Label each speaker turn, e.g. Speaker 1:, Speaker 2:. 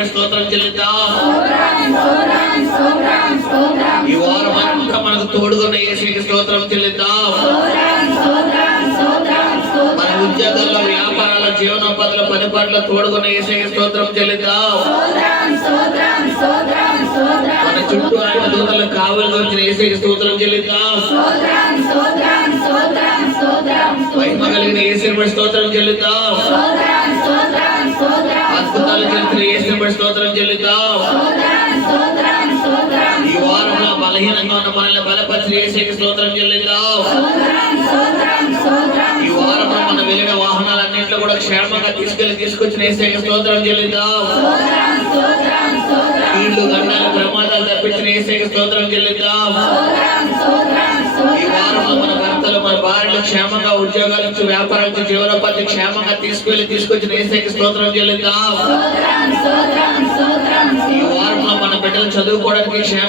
Speaker 1: ఏసే స్తోత్రం చెల్లిద్దాం. ఈ వారం అంతా మనకు తోడుగున్న ఏసీకి స్తోత్రం చెల్లిద్దాం. మన ఉద్యోగాల్లో వ్యాపారాల జీవనోపాధుల పని పట్ల తోడుగున్న ఏసీకి స్తోత్రం చెల్లిద్దాం. మన చుట్టూ ఆయన దూతల కావలిగా వచ్చిన ఏసీకి స్తోత్రం చెల్లిద్దాం. మహిమ కలిగిన ఏసీ స్తోత్రం చెల్లిద్దాం. ఏసీ స్తోత్రం చెల్లిద్దాం. ఈ వారంలో బలహీనంగా ఉన్న మనల్ని బలపరిచిన ఏసీకి స్తోత్రం చెల్లిద్దాం. ఈ వారంలో మన వెళ్ళిన వాహనాలన్నింటిలో కూడా క్షేమంగా తీసుకెళ్ళి తీసుకొచ్చిన ఏసీకి స్తోత్రం చెల్లిద్దాం. నీళ్ళు గండాలు ప్రమాదాలు తప్పించిన ఏసీకి స్తోత్రం చెల్లిద్దాం. ఈ వారంలో మన భర్తలు మన భార్యలు క్షేమంగా ఉద్యోగాల నుంచి వ్యాపారం నుంచి జీవనోపాధి క్షేమంగా తీసుకెళ్ళి తీసుకొచ్చిన ఏసీకి స్తోత్రం చెల్లిద్దాం. పిల్లలు చదువుకోవడానికి క్షేమ